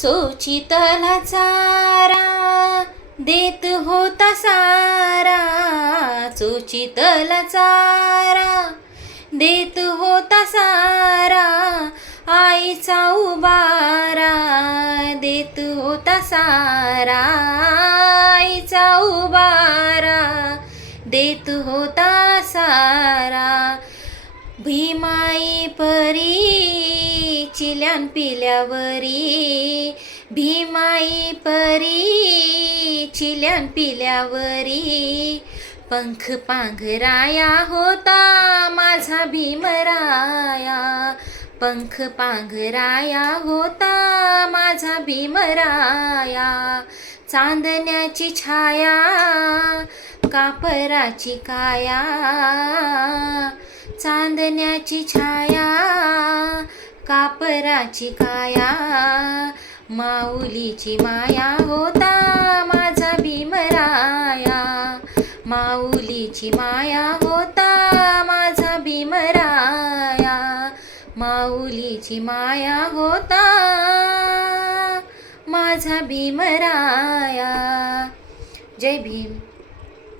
चोचितला चारा देत होता सारा, चोचितला चारा देत होता सारा, आईचा उबारा देत होता सारा, आईचा उबारा देत होता सारा. भीमाई परी चिल्यान पिल्यावरी, भीमाई परी चिल्यान पिल्यावरी, पंख पांघराया होता माझा भीमराया, पंख पांघराया होता माझा भीमराया. चांदण्याची छाया कापराची काया, चांदण्याची छाया कापराची काया, माऊलीची माया होता माझा भीमराया, माऊलीची माया होता माझा भीमराया, माऊलीची माया होता माझा भीमराया. जय भीम.